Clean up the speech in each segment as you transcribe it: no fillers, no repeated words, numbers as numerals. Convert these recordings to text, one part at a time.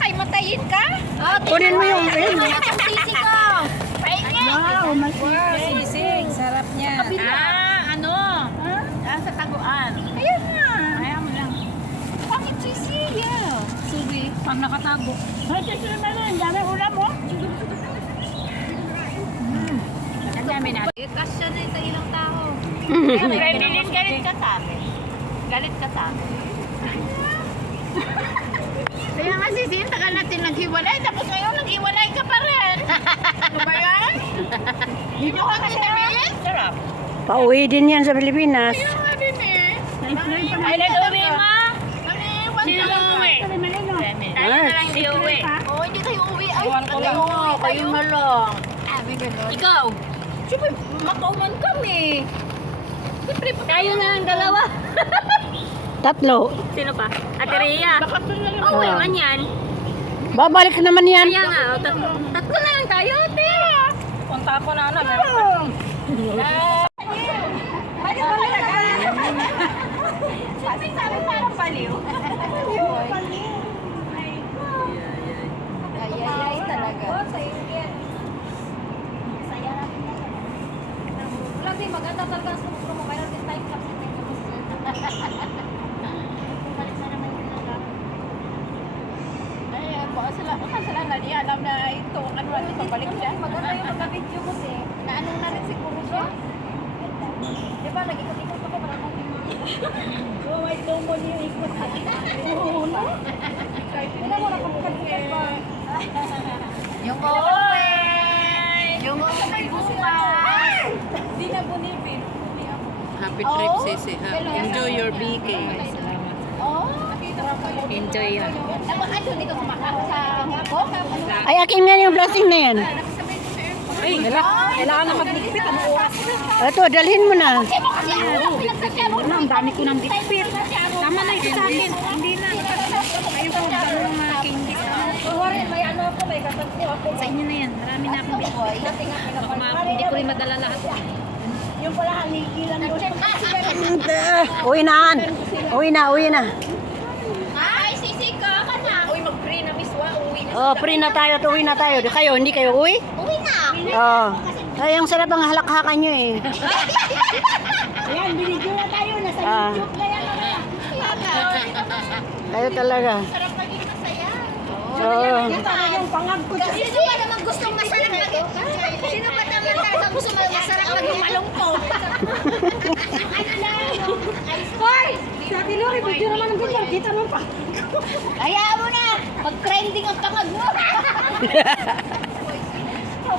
kay matayin ka? Kunin mo yung Sisi ko. Paingin. Wow, masisig. Sarap niya. Ano? Sa taguan. Ayan nga. Ayaw mo lang. Bakit sisi? Yeah. Sugi. Pag nakatago. Ay, kasi naman ang dami ulam mo. Ang dami natin. Kasya na yung ilang tao. Rebelin, galit ka sa amin. Galit ka sa amin. Kaya nga sisi, tagal natin naghiwalay. Tapos ngayon naghiwalay ka pa rin. Ano ba yan? Hindi ko kasi nabilis. Sarap. Pauwi din yan sa Pilipinas. Kaya nga din eh. Ay, nag-uwi ma. Sino uwi? Tayo na lang di uwi. Oo, hindi tayo uwi. Ay, Iwan ko lang. kayo na lang. Sabi ganun. Ikaw. Siyempre, makauman kami. Siyempre, Tayo na lang dalawa. Tatlo. Sino pa? Ate Rhea. baka to na lang. Oo, naman yan. Babalik naman yan. Kaya nga, tatlo na lang tayo, ate. Punta ko na ano. Sabi parang baliw. Ay, talaga. Wala din, maganda talaga sa promo. Mayroon din time lapse. Ay, baka sila na niya. Alam na ito. Ano natin, pabalik siya. Maganda yung pagka-video mo eh. Na anong na rin siguro siya? Di ba, nag-ikot-ikot ako para kung Oh, may tumo niyo ikot. Tignan mo na kung bukan-bukan ba. Yung uuwi. Yung uuwi bukas. Di na bunipin. Happy trip, Sisi. Ha? Enjoy your BK. Oh. Enjoy yan. Ano dito sa Hong Kong? Ay, akin nga yung blessing na yan. Ay, Kailangan na magligpit. Ano oras na? Ito, dalhin mo na. Kasi mo kasi ako pinagsasabi mo. Ang dami ko ng bitbit. Tama na ito sa akin. Hindi na. Ayun ko, ganun mga candy. Sorry, may ano ako, may kasagpo ako. Sa inyo na yan. Marami na akong bitbit. Hindi ko rin madala lahat. Yung pala haligi lang doon. Uwi na. Uwi na. Ay, sisi ka na. Uy, mag-free na miswa. Uwi na. Oh, free na tayo at uwi na tayo. Kayo, hindi kayo uwi? Uwi na. Oh. Ay, ang sarap ang halakhakan nyo eh. Ayan, binidyo na tayo. Nasa Ah, YouTube na yan. kayo talaga. Sarap maging masaya. Oo. Yan talaga yung pangag ko. Sino ba naman gustong masarap maging? Sino ba naman talaga gusto masarap maging malungkot? Ano lang? Hoy! Si Ate Lori, video naman ng video. Kita mo pa. Hayaan mo na. Mag-trending ang pangag mo.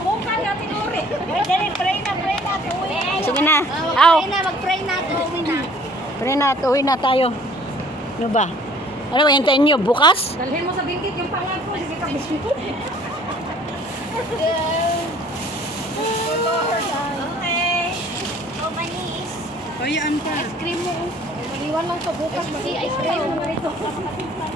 Mukha ni Ate Lori. Dali, pray na. Uwi. Sige na. Aw, Pray na, mag-pray na. Uwi na. pray na at uwi na tayo. Ano ba? Ano ba, hintayin nyo? Bukas? Dalhin mo sa bingkit yung pangag ko. Sige ka, biskuit. Okay. Oh, manis. Hayaan pa. Ice cream mo. Iwan lang to bukas. Si ice cream mo.